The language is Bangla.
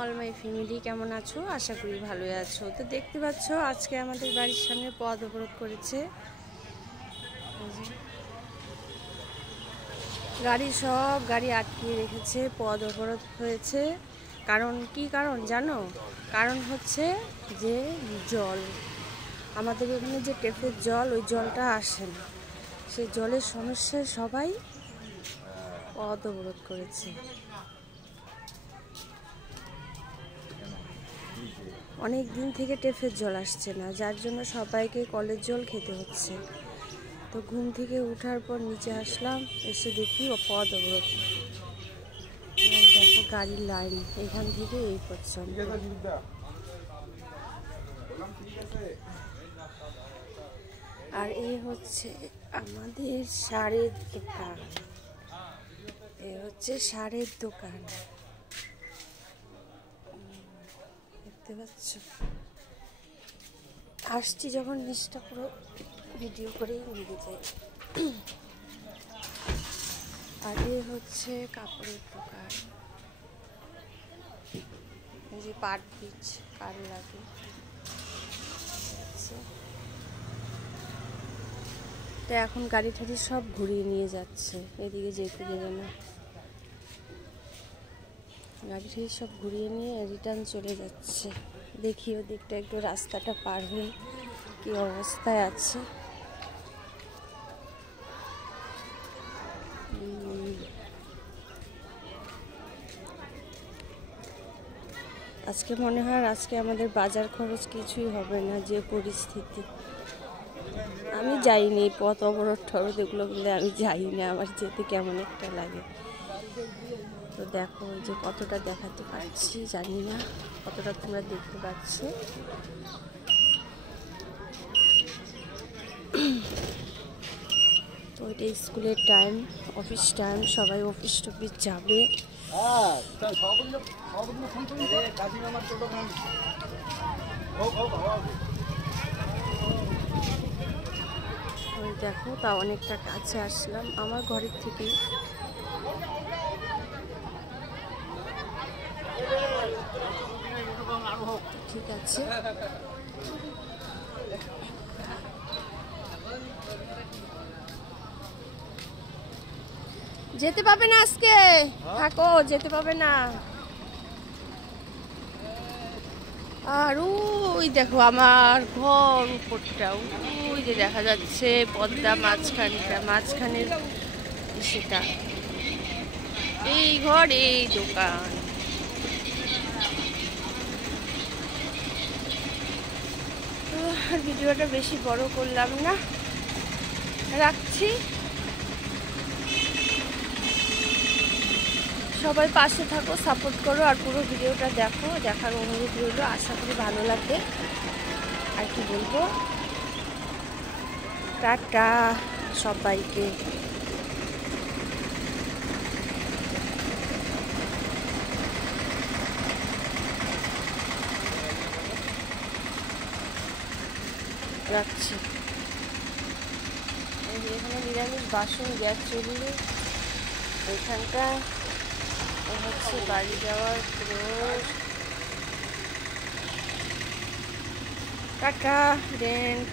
অল মাই ফ্যামিলি, কেমন আছো? আশা করি ভালোই আছো। তো দেখতে পাচ্ছ আজকে আমাদের বাড়ির সামনে পথ অবরোধ করেছে। সব গাড়ি আটকিয়ে রেখেছে, পথ অবরোধ হয়েছে। কি কারণ জানো? কারণ হচ্ছে যে জল, আমাদের এখানে যে টেপের জল, ওই জলটা আসে না। সেই জলের সমস্যায় সবাই পথ অবরোধ করেছে। অনেক দিন থেকে টেপের জল আসছে না, যার জন্য সবাইকে কলের জল খেতে হচ্ছে। তো ঘুম থেকে ওঠার পর নিচে আসলাম, এসে দেখি পথ অবরোধ। দেখো গাড়ির লাইন এখান থেকে এই পর্যন্ত। আর এই হচ্ছে আমাদের সারের দোকান, সারের দোকান দেখতে পাচ্ছ। আসছি যখন নিচটা পুরো ভিডিও করেই নিয়ে যাই। আর এই হচ্ছে কাপড়ের দোকান, এই যে পাট বীজ কার লাগে। তো এখন গাড়ি ঠাড়ি সব ঘুরিয়ে নিয়ে যাচ্ছে, এদিকে যেতে দেবে না। গাড়ি ঠাড়ি সব ঘুরিয়ে নিয়ে রিটার্ন চলে যাচ্ছে। দেখি ওদিকটা একটু রাস্তাটা পার হয়ে কি অবস্থায় আছে। আজকে মনে হয় আমাদের বাজার খরচ কিছুই হবে না, যে পরিস্থিতি। আমি যাইনি পথ অবরোধ টরোধ এগুলো বলে, আমি যাই না, আমার যেতে কেমন একটা লাগে। তো দেখো ওই যে কতটা দেখাতে পারছি জানি না, কতটা তোমরা দেখতে পাচ্ছ। তো এটা স্কুলের টাইম, অফিস টাইম, সবাই অফিস টফিস যাবে। ওই দেখো, তা অনেকটা কাছে আসলাম আমার ঘরের থেকে। ঠিক আছে, যেতে পাবে না আজকে, থাকো, যেতে পাবে না। আর ওই দেখো আমার ঘর উপরটা, ওই যে দেখা যাচ্ছে পদ্মা মাঝখানের সেটা, এই ঘর এই দোকান। ভিডিওটা বেশি বড় করলাম না, রাখছি। সবাই পাশে থাকো, সাপোর্ট করো, আর পুরো ভিডিওটা দেখো। দেখার অনুরোধ রইল, আশা করি ভালো লাগবে। আর কি বলবো, টাটা সবাইকে। রাখছি। এখানে নিরামিষ বাসন, গ্যাস চুলি, এখানটা হচ্ছে বাড়ি যাওয়ার রোড। Tata, rent.